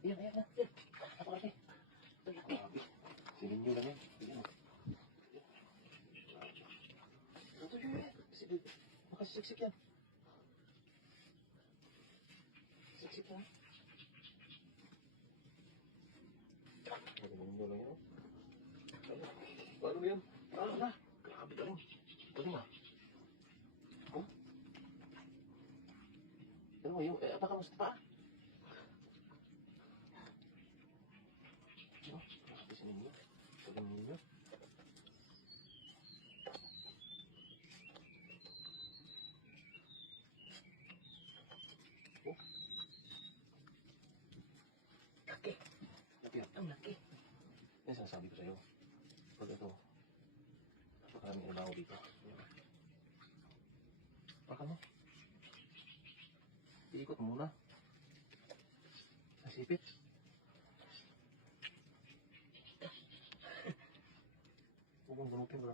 Ayan, ayan, ayan. Napakalaki. Grabe. Sininyo lang yan. Ayan. Ito yun yan. Makasiksik yan. Siksik yan. Sininyo lang yan. Paano na yan? Paano na? Grabe galing. Galing ah. Oh. Ano mo yung, baka mas pa? Ano? Grabe sa ninyo. Galing ninyo. Oh. Laki. Laki ah. Ang laki. Yan sinasabi ko sa'yo. Pag ito, napakaraming alaw dito. Baka mo. Iikot mo muna. Nasipit. Huwag mong bunupin ba?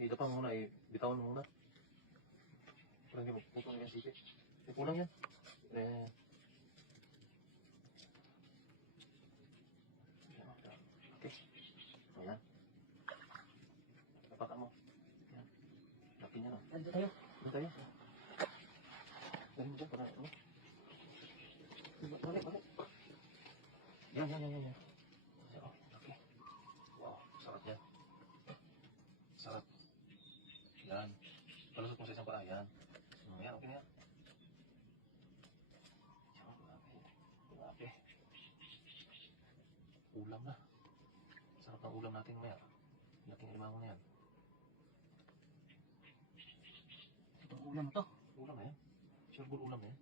Idapang muna, bitawan mo muna. Parang hindi mo putong yung sipit. Kulang yan. Okay. Ayan. Napaka mo. Ayan. Laki niya na. Nandito tayo. Nandito tayo. Dali mo dyan para ano? Balik. Yan. Oh, laki. Wow, sarap yan. Sarap. Yan. Palusot mo sa isang paa. Yan. Yan, okay na yan. Grabe. Ulam na. Sarap ng ulam natin maya. Laking alimango na yan. Itong ulam na to. Ulam na yan. Sure good ulam na yan.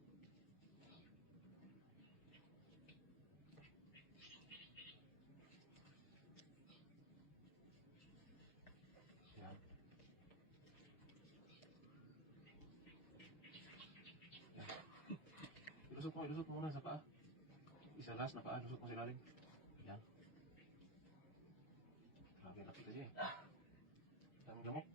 Yan. Yan. Ilusot mo muna sa paa. Isa last na paa, lusot mo sa ilalim. Yan. Grabe, lapit kasi eh. Daming lamok.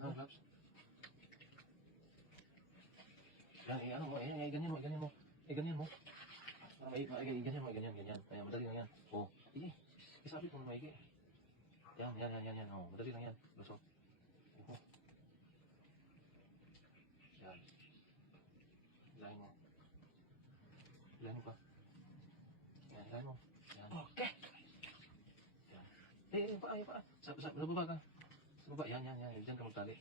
Saan ang gloves? Yan, ano mo, ganyan mo. Ganyan mo. Ganyan. Ayan, madali lang yan. Oh, sige. Isabit mo na maigi. Yan. Oh, madali lang yan. Lusot. Oh. Yan. Hilahin mo. Hilahin mo pa. Yan, hilahin mo. Yan. Okay. Yan. Paa. Sa baba ka. Sa baba, yan. Diyan ka magtali.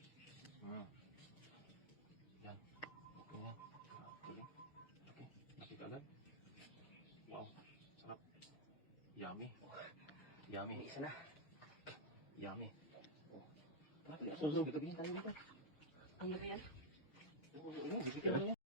Yan. Okay yan. Galing. Laki ka agad. Wow. Sarap. Yummy. Isa na. Yummy. Oh. Susunod. Gagabihin tayo dito. Ang laki yan. Oo, bibigyan mo yan.